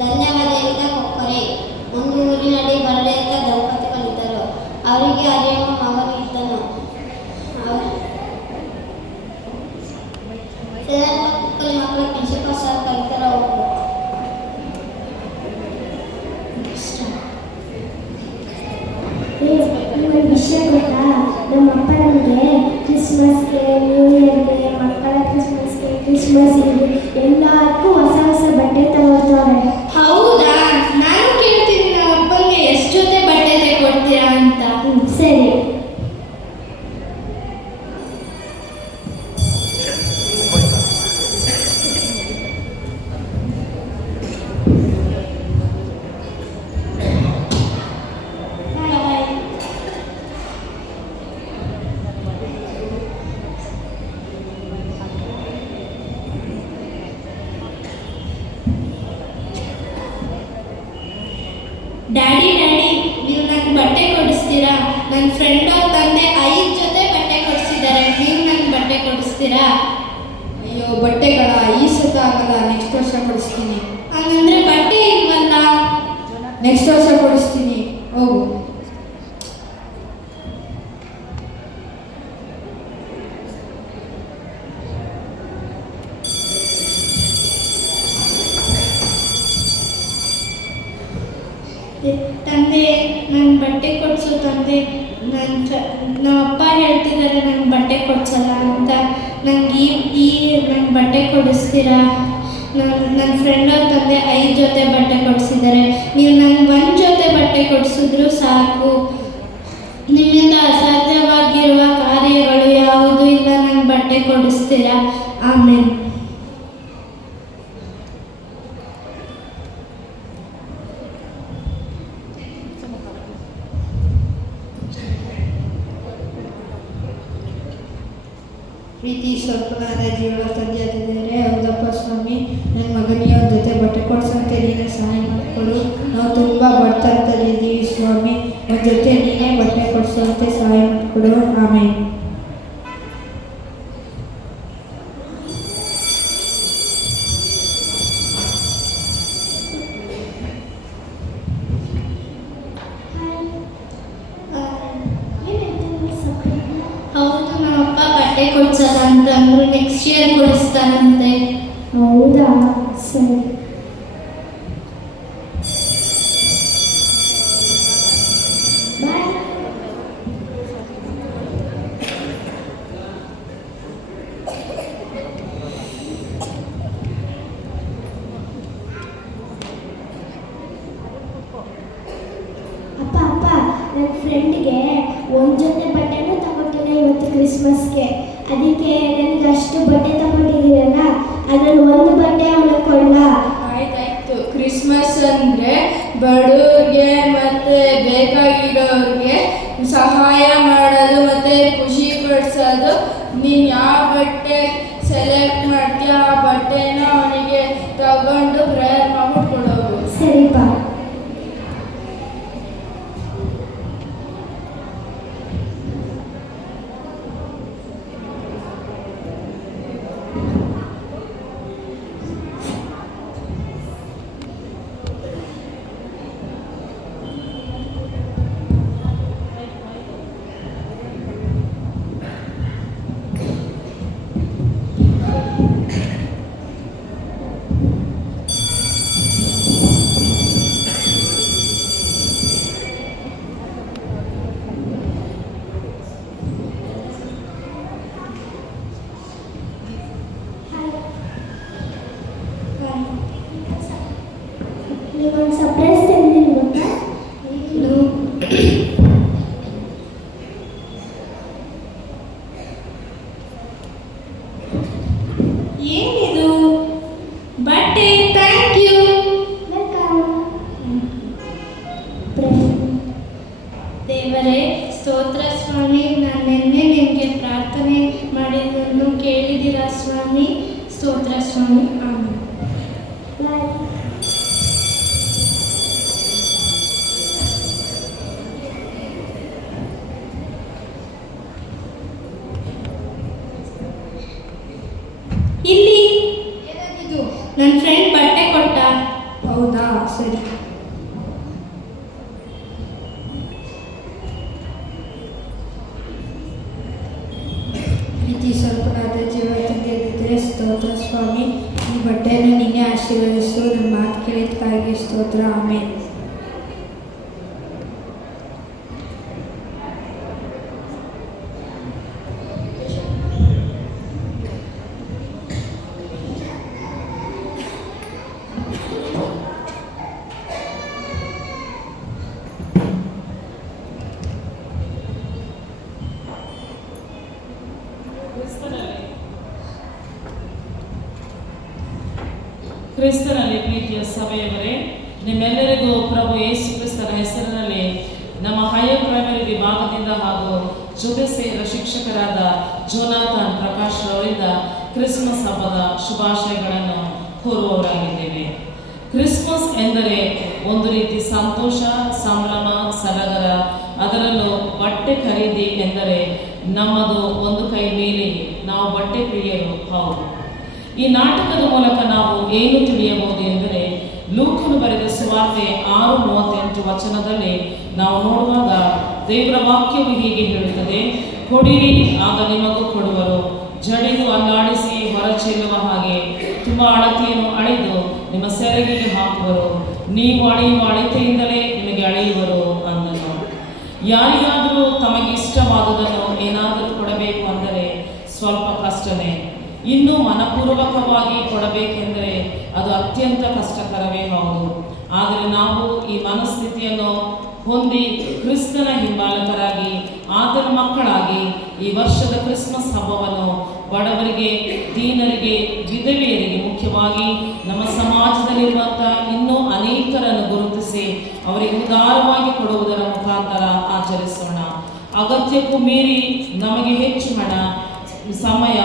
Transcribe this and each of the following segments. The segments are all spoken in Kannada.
ಧನ್ಯವಾದ ಕೊಕ್ಕರೆ. ಒಂದು ಊರಿನಲ್ಲಿ ಬರಡೆಯ ದಂಪತಿಗಳಿದ್ದರು. ಅವರಿಗೆ ಅರಿಯಮ್ಮ ಮಗನು ಇದ್ದನು. ಕುಕ್ಕಲಿ ಮಕ್ಕಳು ಪ್ರಿನ್ಸಿಪಲ್ ಸರ್ ಕಲಿತರ ಹೋಗು. ವಿಷಯ ಗೊತ್ತಾ? ನಮ್ಮಪ್ಪ ನಮಗೆ ಕ್ರಿಸ್ಮಸ್ಗೆ, ನ್ಯೂ ಇಯರ್ಗೆ, ಮಕ್ಕಳ ಕ್ರಿಸ್ಮಸ್ಗೆ, ಕ್ರಿಸ್ಮಸ್ ಇಗೆ ಎಲ್ಲದಕ್ಕೂ ಹೊಸ ಹೊಸ ಬಟ್ಟೆ ತಗೋತಾರೆ. ಹೌದಾ? ನಾನು ಕೇಳ್ತೀನಿ ನಮ್ಮ ಅಪ್ಪನಿಗೆ ಎಷ್ಟು ಜೊತೆ ಬಟ್ಟೆ ತೆಗೊಡ್ತೀರಾ ಅಂತ. ಸರಿ. ಡ್ಯಾಡಿ ನೀವು ನನಗೆ ಬಟ್ಟೆ ಕೊಡಿಸ್ತೀರಾ? ನನ್ನ ಫ್ರೆಂಡ್ ಅವ್ರ ತಂದೆ 5 ಜೊತೆ ಬಟ್ಟೆ ಕೊಡಿಸಿದ್ದಾರೆ. ನೀವು ನನಗೆ ಬಟ್ಟೆ ಕೊಡಿಸ್ತೀರಾ? ಅಯ್ಯೋ, ಬಟ್ಟೆಗಳ ಈ ಸತ ಆಗಲ್ಲ, ನೆಕ್ಸ್ಟ್ ವರ್ಷ ಕೊಡಿಸ್ತೀನಿ. ಹಂಗಂದ್ರೆ ಬಟ್ಟೆ ಇಲ್ವಲ್ಲ? ನೆಕ್ಸ್ಟ್ ವರ್ಷ ಕೊಡಿಸ್ತೀನಿ, ಹೋಗು. ತಂದೆ, ನನ್ನ ಬಟ್ಟೆ ಕೊಡಿಸು ತಂದೆ. ನಮ್ಮ ಅಪ್ಪ ಹೇಳ್ತಿದ್ದಾರೆ ನಂಗೆ ಬಟ್ಟೆ ಕೊಡಿಸಲ್ಲ ಅಂತ. ನಂಗೆ ನಂಗೆ ಬಟ್ಟೆ ಕೊಡಿಸ್ತೀರಾ? ನನ್ನ ಫ್ರೆಂಡ್ ಅವ್ರ ತಂದೆ 5 ಜೊತೆ ಬಟ್ಟೆ ಕೊಡಿಸಿದ್ದಾರೆ. ನೀವು ನಂಗೆ 1 ಜೊತೆ ಬಟ್ಟೆ ಕೊಡಿಸಿದ್ರು ಸಾಕು. ನಿಮ್ಮಿಂದ ಅಸಾಧ್ಯವಾಗಿರುವ ಕಾರ್ಯಗಳು ಯಾವುದೂ ಇಲ್ಲ. ನಂಗೆ ಬಟ್ಟೆ ಕೊಡಿಸ್ತೀರಾ? ಆಮೇಲೆ ಪ್ರೀತಿ ಸ್ವಲ್ಪನಾದ ಜೀವನ ತಂದೆಯಾಗಿದ್ದಾರೆ. ಹೌದಪ್ಪ ಸ್ವಾಮಿ, ನನ್ನ ಮಗನಿಗೆ ಒಂದು ಜೊತೆ ಬಟ್ಟೆ ಕೊಡ್ಸೋಂತೆ ನೀನೇ ಸಹಾಯ ಮಾಡಿಕೊಡು. ನಾವು ತುಂಬ ಬಡತನದಲ್ಲಿದ್ದೀವಿ ಸ್ವಾಮಿ, ಒಂದು ಜೊತೆ ನೀನೇ ಬಟ್ಟೆ ಕೊಡಿಸೋಂತೆ ಸಹಾಯ ಮಾಡಿಕೊಡು. ಆಮೇಲೆ ಹೌದು, ನಮ್ಮಪ್ಪ ಬಟ್ಟೆ ಕೊಡ್ಸಲ್ಲ ಅಂತ ಅಂದ್ರು. ನೆಕ್ಸ್ಟ್ ಇಯರ್ ಕೊಡಿಸ್ತಾರಂತೆ. ಹೌದಾ? ಸರಿ. ಬಾಯ್. ಅಪ್ಪ, ನನ್ನ ಫ್ರೆಂಡ್ಗೆ 1 ಜೊತೆ ಬಟ್ಟೆನೂ ತಗೊಟ್ಟಿಲ್ಲ ಇವತ್ತು ಕ್ರಿಸ್ಮಸ್ಗೆ. ಅದಕ್ಕೆ ನನಗೆ ಅಷ್ಟು ಬಟ್ಟೆ ತಗೊಂಡಿದ್ದೀರಲ್ಲ, ಅದ್ರಲ್ಲಿ 1 ಬಟ್ಟೆ ಅವನಿಗೆ ಕೊಡಲ್ಲ. ಆಯ್ತಾಯ್ತು. ಕ್ರಿಸ್ಮಸ್ ಅಂದರೆ ಬಡವ್ರಿಗೆ ಮತ್ತು ಬೇಕಾಗಿರೋರಿಗೆ ಸಹಾಯ ಮಾಡೋದು ಮತ್ತು ಖುಷಿ ಪಡಿಸೋದು. ನೀನು ಯಾವ ಬಟ್ಟೆ ಸೆಲೆಕ್ಟ್ ಮಾಡ್ತೀಯ ಆ ಬಟ್ಟೆನ ಅವನಿಗೆ ತಗೊಂಡು ಪ್ರೇಯರ್ ಮಾಡ್ಬಿಟ್ಟು ಕೊಡೋದು. ಸರಿಪ್ಪ. ನಿಮ್ಮೊಂದು ಸರ್ಪ್ರೈಸ್ ತಂದಿದ್ದೀನಿ ಗೊತ್ತಾ? ಏನಿದು? ಬಟ್ಟೆ. Thank you. ದೇವರೇ ಸ್ತೋತ್ರ ಸ್ವಾಮಿ. ನಾನು ನಿನ್ನೆ ನಿಮಗೆ ಪ್ರಾರ್ಥನೆ ಮಾಡಿದ್ದನ್ನು ಕೇಳಿದ್ದೀರಾ ಸ್ವಾಮಿ. ಸ್ತೋತ್ರ ಸ್ವಾಮಿ. ಆಮೇಲೆ ಸ್ತೋತ್ರ. ಆಮೇನ್. ಕ್ರಿಸ್ತನಲ್ಲಿ ಪ್ರೀತಿಯ ಸಭೆಯವರೇ, ನಿಮ್ಮೆಲ್ಲರಿಗೂ ಪ್ರಭು ಯೇಸು ಕ್ರಿಸ್ತನ ಹೆಸರಿನಲ್ಲಿ ನಮ್ಮ ಹೈಯರ್ ಪ್ರೈಮರಿ ವಿಭಾಗದಿಂದ ಹಾಗೂ ಜೊತೆ ಸೇರಿದ ಶಿಕ್ಷಕರಾದ ಜೋನಾಥನ್ ಪ್ರಕಾಶ್ ರವರಿಂದ ಕ್ರಿಸ್ಮಸ್ ಹಬ್ಬದ ಶುಭಾಶಯಗಳನ್ನು ಕೋರುವವರಾಗಿದ್ದೇವೆ. ಕ್ರಿಸ್ಮಸ್ ಎಂದರೆ ಒಂದು ರೀತಿ ಸಂತೋಷ, ಸಂಭ್ರಮ, ಸಡಗರ. ಅದರಲ್ಲೂ ಬಟ್ಟೆ ಖರೀದಿ ಎಂದರೆ ನಮ್ಮದು ಒಂದು ಕೈ ಮೇಲೆ. ನಾವು ಬಟ್ಟೆ ಪ್ರಿಯರು, ಹೌದು. ಈ ನಾಟಕದ ಮೂಲಕ ನಾವು ಏನು ತಿಳಿಯಬಹುದು ಎಂದರೆ, ಲೂಕನು ಬರೆದ ಸುವಾರ್ತೆ 6:38 ನಾವು ನೋಡುವಾಗ ದೇವರ ವಾಕ್ಯವು ಹೀಗೆ ಹೇಳುತ್ತದೆ: ಕೊಡಿರಿ, ಆಗ ನಿಮಗೂ ಕೊಡುವರು, ಜಡಿದು ಅಲ್ಲಾಡಿಸಿ ಹೊರಚೆಲ್ಲುವ ಹಾಗೆ ತುಂಬ ಅಳತೆಯನ್ನು ಅಳೆದು ನಿಮ್ಮ ಸೆರಗಿಗೆ ಹಾಕುವರು, ನೀವು ಅಳೆಯುವ ಅಳತೆಯಿಂದಲೇ ನಿಮಗೆ ಅಳೆಯುವರು ಅಂದನು. ಯಾರಿಗಾದರೂ ತಮಗೆ ಇಷ್ಟವಾದುದನ್ನು ಏನಾದರೂ ಕೊಡಬೇಕು ಅಂದರೆ ಸ್ವಲ್ಪ ಕಷ್ಟವೇ. ಇನ್ನೂ ಮನಪೂರ್ವಕವಾಗಿ ಕೊಡಬೇಕೆಂದರೆ ಅದು ಅತ್ಯಂತ ಕಷ್ಟಕರವೇ ಹೌದು. ಆದರೆ ನಾವು ಈ ಮನಸ್ಥಿತಿಯನ್ನು ಹೊಂದಿ ಕ್ರಿಸ್ತನ ಹಿಂಬಾಲಕರಾಗಿ, ಆತನ ಮಕ್ಕಳಾಗಿ ಈ ವರ್ಷದ ಕ್ರಿಸ್ಮಸ್ ಹಬ್ಬವನ್ನು ಬಡವರಿಗೆ, ದೀನರಿಗೆ, ವಿಧವೆಯರಿಗೆ, ಮುಖ್ಯವಾಗಿ ನಮ್ಮ ಸಮಾಜದಲ್ಲಿರುವಂಥ ಇನ್ನೂ ಅನೇಕರನ್ನು ಗುರುತಿಸಿ ಅವರಿಗೆ ಉದಾರವಾಗಿ ಕೊಡುವುದರ ಮುಖಾಂತರ ಆಚರಿಸೋಣ. ಅಗತ್ಯಕ್ಕೂ ಮೀರಿ ನಮಗೆ ಹೆಚ್ಚು ಹಣ, ಸಮಯ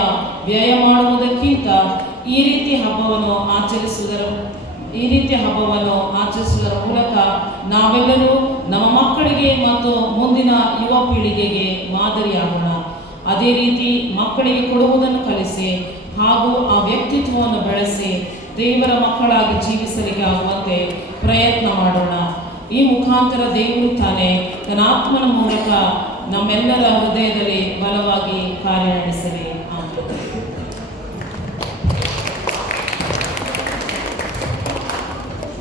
ವ್ಯಯ ಮಾಡುವುದಕ್ಕಿಂತ ಈ ರೀತಿ ಹಬ್ಬವನ್ನು ಆಚರಿಸುವುದರ ಮೂಲಕ ನಾವೆಲ್ಲರೂ ನಮ್ಮ ಮಕ್ಕಳಿಗೆ ಮತ್ತು ಮುಂದಿನ ಯುವ ಪೀಳಿಗೆಗೆ ಮಾದರಿಯಾಗೋಣ. ಅದೇ ರೀತಿ ಮಕ್ಕಳಿಗೆ ಕೊಡುವುದನ್ನು ಕಲಿಸಿ ಹಾಗೂ ಆ ವ್ಯಕ್ತಿತ್ವವನ್ನು ಬೆಳೆಸಿ ದೇವರ ಮಕ್ಕಳಾಗಿ ಜೀವಿಸಲಿಕ್ಕೆ ಆಗುವಂತೆ ಪ್ರಯತ್ನ ಮಾಡೋಣ. ಈ ಮುಖಾಂತರ ದೇವರು ತಾನೇ ತನ್ನ ಆತ್ಮನ ಮೂಲಕ ನಮ್ಮೆಲ್ಲರ ಹೃದಯದಲ್ಲಿ ಬಲವಾಗಿ ಕಾರ್ಯನಿರ್ವಹಿಸಲಿ.